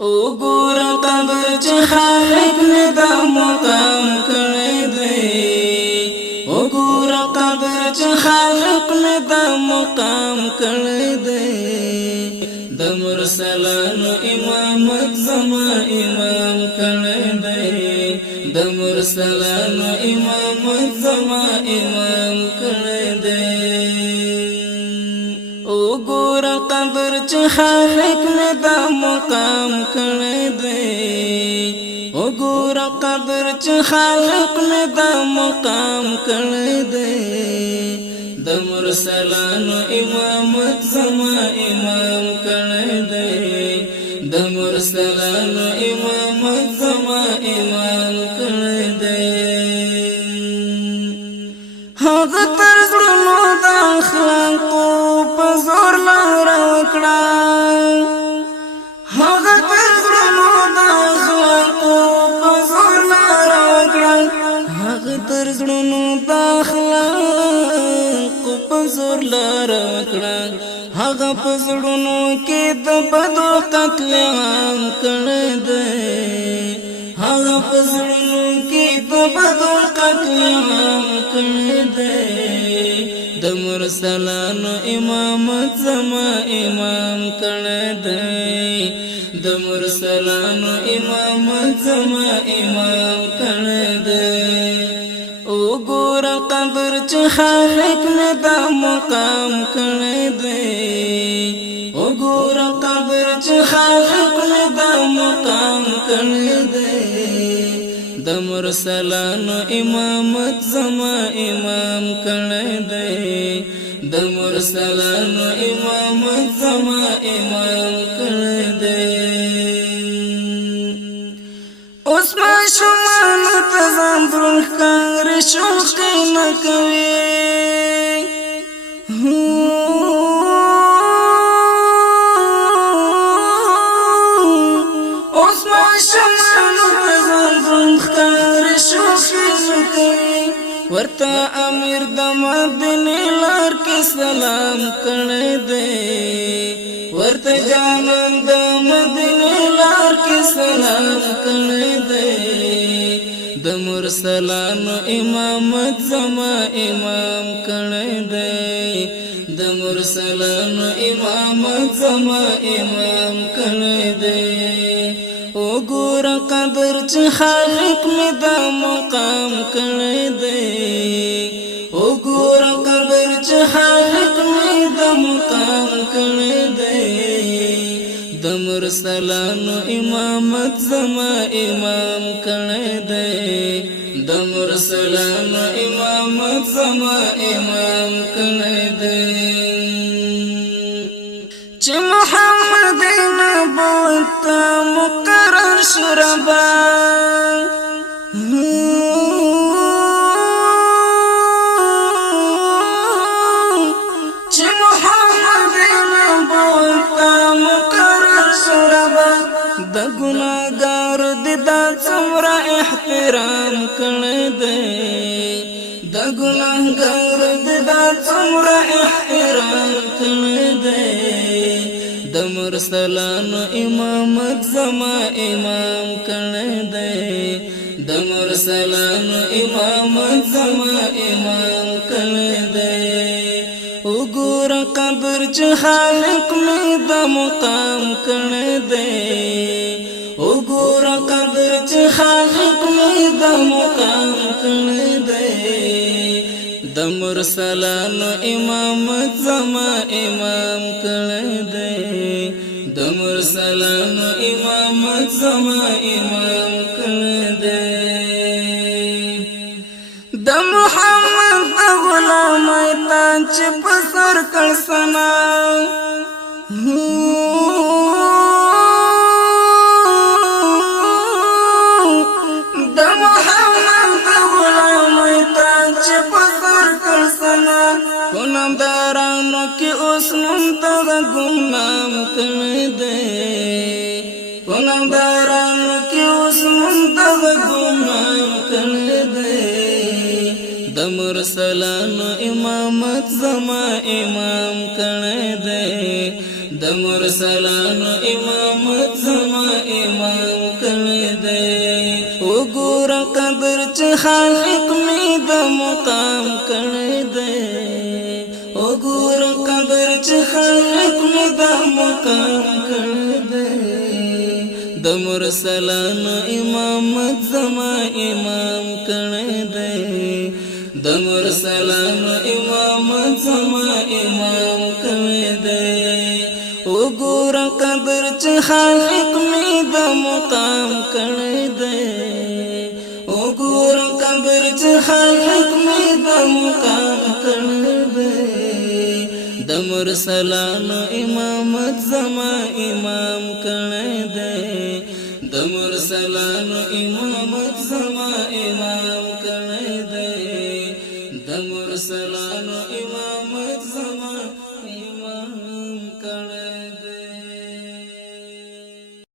وګوره قبر چې خالق مې دا مقام کړی دی وګوره قبر چې خالق مې دا مقام کړی دی د مرسلانو امامت زما امام کړی دی د مرسلانو امامت زما امام کړی دی وګوره قبر چې خالق مې دا مقام کړی دی وګوره قبر چې خالق مې دا مقام کړی دی د مرسلانو امامت زما امام کړی دی د مرسلانو امامت زما امام کړی دی هغه تر زړونو د اخلاقو په زور لار وکړه هغه تر زړونو د اخلاقو په زور لار وکړه هغه تر زړونو د اخلاقو په زور لار وکړه هغه په زړونو کې د بدو قتل عام کړی دی هغه په زړونو کې د بدو قتل عام کړی دی د مرسلانو امامت زما امام کړی دی د مرسلانو امامت زما امام کړی دی وګوره قبر چې خالق مې دا مقام کړی دی وګوره قبر چې خالق مې دا مقام کړی دی د مرسلانو امامت زما امام کړی دی د مرسلانو امامت زما امام کړی دی اوس ماشومانو ته ځان دروند ښکاري شوقي نه کوي اوس ماشومانو ته ځان دروند ښکاري شوقي نه کوي ورته امیر د مدینې لار کې سلام کړی دی ورته جانان د مدینې لار کې سلام کړی دی د مرسلانو امامت زما امام کړی دی د مرسلانو امامت زما امام کړی دی وګوره قبر چې خالق مې دا مقام کړی دی وګوره قبر چې خالق مې دا مقام کړی دی د مرسلانو امامت زما امام کړی دی د مرسلانو امامت زما امام کړی دی چې محمد نبوت مقرر شربا چې محمد نبوت مقرر شربا د ګناهګار د دا څومره احترام کړی دی د ګناهګار د دا څومره احترام کړی دی د مرسلانو امامت زما امام کړی دی د مرسلانو امامت زما امام کړی دی وګوره قبر چې خالق مې دا مقام کړی دی وګوره قبر چې خالق مې دا مقام کړی دی د مرسلانو امامت زما امام کړی دی د مرسلانو امامت زما امام کړی دی د محمد د غلامۍ تاج چې په سر کړ سنا د محمد د غلامۍ تاج چې په سر کړ سنا په نامدارانو کې اوس منتظر ګمنام کړی دی په نامدارانو کې اوس منتظر ګمنام کړی دی د مرسلانو امامت زما امام کړی دی د مرسلانو امامت زما چې خالق می د مقام کړی دی وګور قدر چې خالق می د مقام کړی دی د مرسلانو امامت زما امام کړی دی د مرسلانو امامت زما امام کړی دی وګور قدر چې خالق می د مقام کړی دی وګور قدر چې خالق می د مقام کړی دی د مرسلانو امامت زما امام کړی دی د مرسلانو امامت